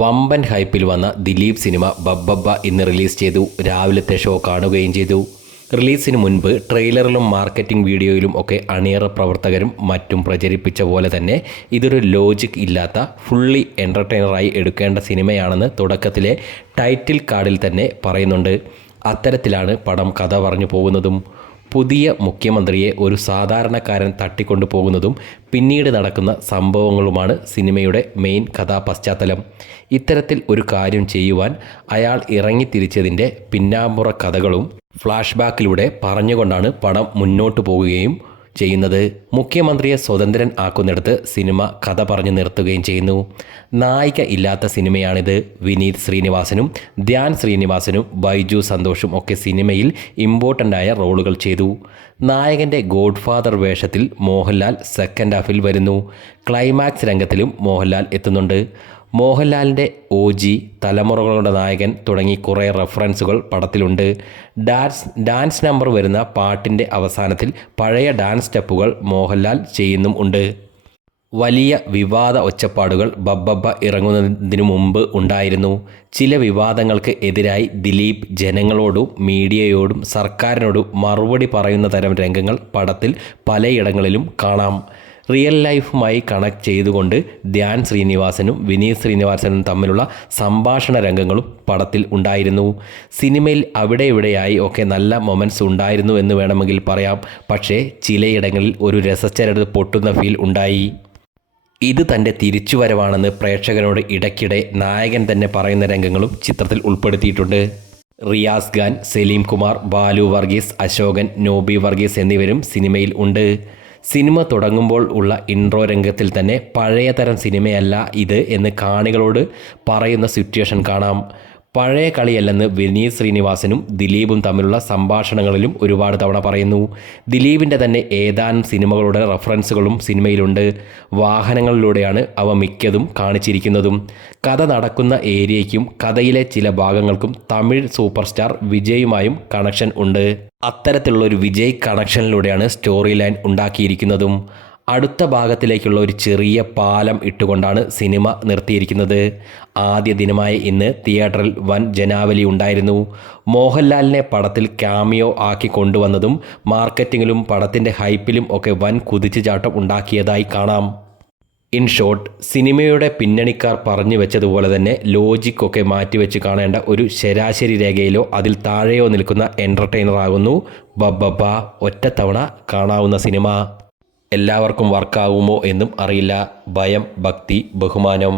വമ്പൻ ഹൈപ്പിൽ വന്ന ദിലീപ് സിനിമ ബബ്ബബ്ബ ഇന്ന് റിലീസ് ചെയ്തു. രാവിലത്തെ ഷോ കാണുകയും ചെയ്തു. റിലീസിന് മുൻപ് ട്രെയിലറിലും മാർക്കറ്റിംഗ് വീഡിയോയിലും ഒക്കെ അണിയറ പ്രവർത്തകരും മറ്റും പ്രചരിപ്പിച്ച പോലെ തന്നെ ഇതൊരു ലോജിക് ഇല്ലാത്ത ഫുള്ളി എൻ്റർടൈനറായി എടുക്കേണ്ട സിനിമയാണെന്ന് തുടക്കത്തിലെ ടൈറ്റിൽ കാർഡിൽ തന്നെ പറയുന്നുണ്ട്. അത്തരത്തിലാണ് പടം കഥ പറഞ്ഞു പോകുന്നതും. പുതിയ മുഖ്യമന്ത്രിയെ ഒരു സാധാരണക്കാരൻ തട്ടിക്കൊണ്ടു പോകുന്നതും പിന്നീട് നടക്കുന്ന സംഭവങ്ങളുമാണ് സിനിമയുടെ മെയിൻ കഥാപശ്ചാത്തലം. ഇത്തരത്തിൽ ഒരു കാര്യം ചെയ്യുവാൻ അയാൾ ഇറങ്ങിത്തിരിച്ചതിൻ്റെ പിന്നാമ്പുറ കഥകളും ഫ്ലാഷ് ബാക്കിലൂടെ പറഞ്ഞുകൊണ്ടാണ് പടം മുന്നോട്ടു പോകുകയും ചെയ്യുന്നത്. മുഖ്യമന്ത്രിയെ സ്വതന്ത്രൻ ആക്കുന്നിടത്ത് സിനിമ കഥ പറഞ്ഞു നിർത്തുകയും ചെയ്യുന്നു. നായിക ഇല്ലാത്ത സിനിമയാണിത്. വിനീത് ശ്രീനിവാസനും ധ്യാൻ ശ്രീനിവാസനും ബൈജു സന്തോഷും ഒക്കെ സിനിമയിൽ ഇമ്പോർട്ടൻ്റായ റോളുകൾ ചെയ്തു. നായകൻ്റെ ഗോഡ് ഫാദർ വേഷത്തിൽ മോഹൻലാൽ സെക്കൻഡ് ഹാഫിൽ വരുന്നു. ക്ലൈമാക്സ് രംഗത്തിലും മോഹൻലാൽ എത്തുന്നുണ്ട്. മോഹൻലാലിൻ്റെ OG, തലമുറകളുടെ നായകൻ തുടങ്ങി കുറേ റെഫറൻസുകൾ പടത്തിലുണ്ട്. ഡാൻസ് നമ്പർ വരുന്ന പാട്ടിൻ്റെ അവസാനത്തിൽ പഴയ ഡാൻസ് സ്റ്റെപ്പുകൾ മോഹൻലാൽ ചെയ്യുന്നും ഉണ്ട്. വലിയ വിവാദ ഒച്ചപ്പാടുകൾ ബബ്ബബ്ബ ഇറങ്ങുന്നതിനു മുമ്പ് ഉണ്ടായിരുന്നു. ചില വിവാദങ്ങൾക്ക് എതിരായി ദിലീപ് ജനങ്ങളോടും മീഡിയയോടും സർക്കാരിനോടും മറുപടി പറയുന്ന തരം രംഗങ്ങൾ പടത്തിൽ പലയിടങ്ങളിലും കാണാം. റിയൽ ലൈഫുമായി കണക്ട് ചെയ്തുകൊണ്ട് ധ്യാൻ ശ്രീനിവാസനും വിനീത് ശ്രീനിവാസനും തമ്മിലുള്ള സംഭാഷണ രംഗങ്ങളും പടത്തിൽ ഉണ്ടായിരുന്നു. സിനിമയിൽ അവിടെ ഇവിടെയായി ഒക്കെ നല്ല മൊമെൻറ്റ്സ് ഉണ്ടായിരുന്നു എന്ന് വേണമെങ്കിൽ പറയാം. പക്ഷേ ചിലയിടങ്ങളിൽ ഒരു രസച്ചരട് പൊട്ടുന്ന ഫീൽ ഉണ്ടായി. ഇത് തൻ്റെ തിരിച്ചുവരവാണെന്ന് പ്രേക്ഷകരോട് ഇടയ്ക്കിടെ നായകൻ തന്നെ പറയുന്ന രംഗങ്ങളും ചിത്രത്തിൽ ഉൾപ്പെടുത്തിയിട്ടുണ്ട്. റിയാസ് ഖാൻ, സലീം കുമാർ, ബാലു വർഗീസ്, അശോകൻ, നോബി വർഗീസ് എന്നിവരും സിനിമയിൽ ഉണ്ട്. സിനിമ തുടങ്ങുമ്പോൾ ഉള്ള ഇൻട്രോ രംഗത്തിൽ തന്നെ പഴയ തരം സിനിമയല്ല ഇത് എന്ന് കാണികളോട് പറയുന്ന സിറ്റുവേഷൻ കാണാം. പഴയ കളിയല്ലെന്ന് വിനീത് ശ്രീനിവാസനും ദിലീപും തമ്മിലുള്ള സംഭാഷണങ്ങളിലും ഒരുപാട് തവണ പറയുന്നു. ദിലീപിൻ്റെ തന്നെ ഏതാനും സിനിമകളുടെ റെഫറൻസുകളും സിനിമയിലുണ്ട്. വാഹനങ്ങളിലൂടെയാണ് അവ മിക്കതും കാണിച്ചിരിക്കുന്നതും. കഥ നടക്കുന്ന ഏരിയയ്ക്കും കഥയിലെ ചില ഭാഗങ്ങൾക്കും തമിഴ് സൂപ്പർ സ്റ്റാർ വിജയുമായും കണക്ഷൻ ഉണ്ട്. അത്തരത്തിലുള്ളൊരു വിജയ് കണക്ഷനിലൂടെയാണ് സ്റ്റോറി ലൈൻ ഉണ്ടാക്കിയിരിക്കുന്നതും. അടുത്ത ഭാഗത്തിലേക്കുള്ള ഒരു ചെറിയ പാലം ഇട്ടുകൊണ്ടാണ് സിനിമ നിർത്തിയിരിക്കുന്നത്. ആദ്യ ദിനമായ ഇന്ന് തിയേറ്ററിൽ വൻ ജനാവലി ഉണ്ടായിരുന്നു. മോഹൻലാലിനെ പടത്തിൽ ക്യാമിയോ ആക്കി കൊണ്ടുവന്നതും മാർക്കറ്റിങ്ങിലും പടത്തിൻ്റെ ഹൈപ്പിലും ഒക്കെ വൻ കുതിച്ചുചാട്ടം ഉണ്ടാക്കിയതായി കാണാം. ഇൻ ഷോർട്ട്, സിനിമയുടെ പിന്നണിക്കാർ പറഞ്ഞു വെച്ചതുപോലെ തന്നെ ലോജിക്കൊക്കെ മാറ്റിവെച്ച് കാണേണ്ട ഒരു ശരാശരി രേഖയിലോ അതിൽ താഴെയോ നിൽക്കുന്ന എൻ്റർടൈനറാകുന്നു ബബ്ബബ്ബ. ഒറ്റത്തവണ കാണാവുന്ന സിനിമ. എല്ലാവർക്കും വർക്കാവുമോ എന്നും അറിയില്ല. ഭയം, ഭക്തി, ബഹുമാനം.